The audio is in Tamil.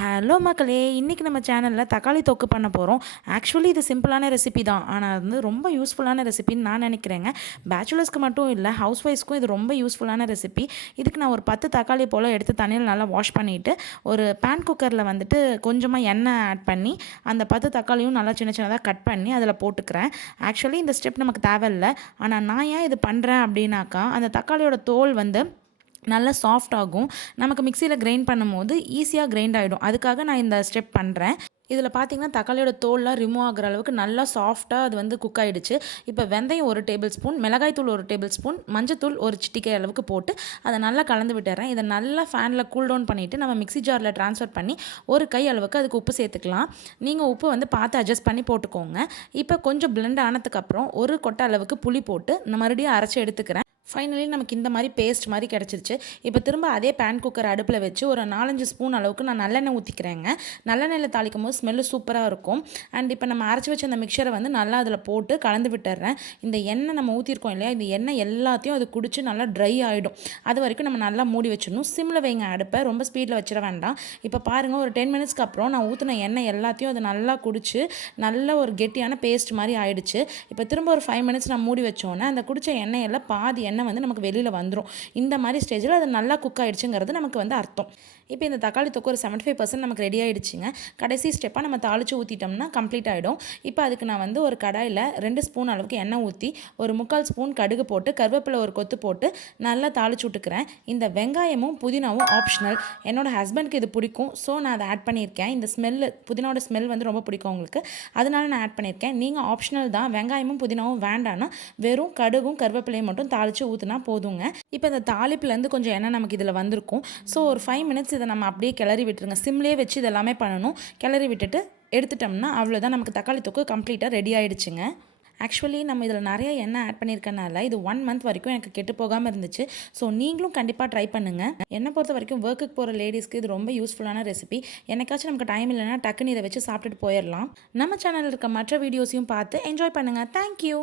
ஹலோ மக்களே, இன்றைக்கி நம்ம சேனலில் தக்காளி தொக்கு பண்ண போகிறோம். ஆக்சுவலி இது சிம்பிளான ரெசிபி தான், ஆனால் அது வந்து ரொம்ப யூஸ்ஃபுல்லான ரெசிபின்னு நான் நினைக்கிறேங்க. பேச்சுலர்ஸ்க்கு மட்டும் இல்லை, ஹவுஸ் ஒய்ஃப்ஸ்க்கும் இது ரொம்ப யூஸ்ஃபுல்லான ரெசிபி. இதுக்கு நான் ஒரு 10 தக்காளி போல் எடுத்து தண்ணியில் நல்லா வாஷ் பண்ணிவிட்டு ஒரு பேன் குக்கரில் வந்துட்டு கொஞ்சமாக எண்ணெய் ஆட் பண்ணி அந்த 10 தக்காளியும் நல்லா சின்ன சின்னதாக கட் பண்ணி அதில் போட்டுக்கிறேன். ஆக்சுவலி இந்த ஸ்டெப் நமக்கு தேவையில்லை, ஆனால் நான் ஏன் இது பண்ணுறேன் அப்படின்னாக்கா, அந்த தக்காளியோட தோல் வந்து நல்லா சாஃப்ட் ஆகும். நமக்கு மிக்சியில் கிரைண்ட் பண்ணும்போது ஈஸியாக கிரைண்ட் ஆகிடும். அதுக்காக நான் இந்த ஸ்டெப் பண்ணுறேன். இதில் பார்த்தீங்கன்னா தக்காளியோட தோல்லாம் ரிமூவ் ஆகிற அளவுக்கு நல்லா சாஃப்டாக அது வந்து குக் ஆகிடுச்சு. இப்போ வெந்தயம் 1 டேபிள் ஸ்பூன், மிளகாய்த்தூள் 1 டேபிள் ஸ்பூன், மஞ்சத்தூள் ஒரு சிட்டிகை அளவுக்கு போட்டு அதை நல்லா கலந்து விட்டுறேன். இதை நல்லா ஃபேனில் கூல் டவுன் பண்ணிவிட்டு நம்ம மிக்சி ஜாரில் ட்ரான்ஸ்ஃபர் பண்ணி ஒரு கை அளவுக்கு அதுக்கு உப்பு சேர்த்துக்கலாம். நீங்கள் உப்பு வந்து பார்த்து அட்ஜஸ்ட் பண்ணி போட்டுக்கோங்க. இப்போ கொஞ்சம் பிளெண்ட் ஆனதுக்கப்புறம் ஒரு கொட்டை அளவுக்கு புளி போட்டு நான் மறுபடியும் அரைச்சி எடுத்துக்கிறேன். ஃபைனலி நமக்கு இந்த மாதிரி பேஸ்ட் மாதிரி கிடச்சிருச்சு. இப்போ திரும்ப அதே பேன் குக்கர் அடுப்பில் வச்சு ஒரு 4-5 ஸ்பூன் அளவுக்கு நான் நல்லெண்ணெய் ஊற்றிக்கிறேங்க. நல்லெண்ணெயில் தாளிக்கும் போது ஸ்மெல்லு சூப்பராக இருக்கும். அண்ட் இப்போ நம்ம அரைச்சி வச்ச அந்த மிக்சரை வந்து நல்லா அதில் போட்டு கலந்து விட்டுறேன். இந்த எண்ணெய் நம்ம ஊற்றிருக்கோம் இல்லையா, இந்த எண்ணெய் எல்லாத்தையும் அது குடிச்சு நல்லா ட்ரை ஆகிடும். அது வரைக்கும் நம்ம நல்லா மூடி வச்சிடணும். சிம்மில் வைங்க அடுப்பை, ரொம்ப ஸ்பீடில் வச்சிட வேண்டாம். இப்போ பாருங்கள், ஒரு 10 மினிட்ஸ்க்கு அப்புறம் நான் ஊற்றின எண்ணெய் எல்லாத்தையும் அது நல்லா குடிச்சு நல்ல ஒரு கெட்டியான பேஸ்ட் மாதிரி ஆயிடுச்சு. இப்போ திரும்ப ஒரு 5 மினிட்ஸ் நான் மூடி வச்சோன்னே அந்த குடித்த எண்ணெயில் பாதி எண்ணெய் வந்து நமக்கு வெளியில் வந்துடும். இந்த மாதிரி ஸ்டேஜில் அது நல்லா குக் ஆகிடுச்சுங்கிறது நமக்கு வந்து அர்த்தம். இப்போ இந்த தக்காளி தொக்கு ஒரு 75% நமக்கு ரெடி ஆகிடுச்சிங்க. கடைசி ஸ்டெப்பாக நம்ம தாளித்து ஊற்றிட்டோம்னா கம்ப்ளீட் ஆகிடும். இப்போ அதுக்கு நான் வந்து ஒரு கடாயில் 2 ஸ்பூன் அளவுக்கு எண்ணெய் ஊற்றி ஒரு 3/4 ஸ்பூன் கடுகு போட்டு கருவேப்பிலை ஒரு கொத்து போட்டு நல்லா தாளிச்சு விட்டுக்கிறேன். இந்த வெங்காயமும் புதினாவும் ஆப்ஷனல். என்னோடய ஹஸ்பண்டுக்கு இது பிடிக்கும், ஸோ நான் அதை ஆட் பண்ணியிருக்கேன். இந்த ஸ்மெல்லு, புதினாவோட ஸ்மெல் வந்து ரொம்ப பிடிக்கும் அவங்களுக்கு, அதனால நான் ஆட் பண்ணியிருக்கேன். நீங்கள் ஆப்ஷனல் தான், வெங்காயமும் புதினாவும் வேண்டான்னா வெறும் கடுகும் கருவேப்பிலையும் மட்டும் தாளித்து ஊற்றினா போதுங்க. இப்போ இந்த தாளிப்புலேருந்து கொஞ்சம் எண்ணெய் நமக்கு இதில் வந்திருக்கும். ஸோ ஒரு 5 மினிட்ஸ் இதை நம்ம அப்படியே கிளறி விட்டுருங்க. சிம்லேயே வச்சு இதெல்லாமே பண்ணணும். கிளறி விட்டுட்டு எடுத்துட்டோம்னா அவ்வளோதான், நமக்கு தக்காளி தொக்கு கம்ப்ளீட்டாக ரெடி ஆகிடுச்சுங்க. ஆக்சுவலி நம்ம இதில் நிறைய எண்ணெய் ஆட் பண்ணியிருக்கனால இது 1 மந்த் வரைக்கும் எனக்கு கெட்டு போகாமல் இருந்துச்சு. ஸோ நீங்களும் கண்டிப்பாக ட்ரை பண்ணுங்கள். என்னை பொறுத்த வரைக்கும் ஒர்க்குக்கு போகிற லேடிஸ்க்கு இது ரொம்ப யூஸ்ஃபுல்லான ரெசிபி. என்னைக்காச்சும் நமக்கு டைம் இல்லைன்னா டக்குன்னு இதை வச்சு சாப்பிட்டுட்டு போயிடலாம். நம்ம சேனலில் இருக்க மற்ற வீடியோஸையும் பார்த்து என்ஜாய் பண்ணுங்கள். தேங்க்யூ.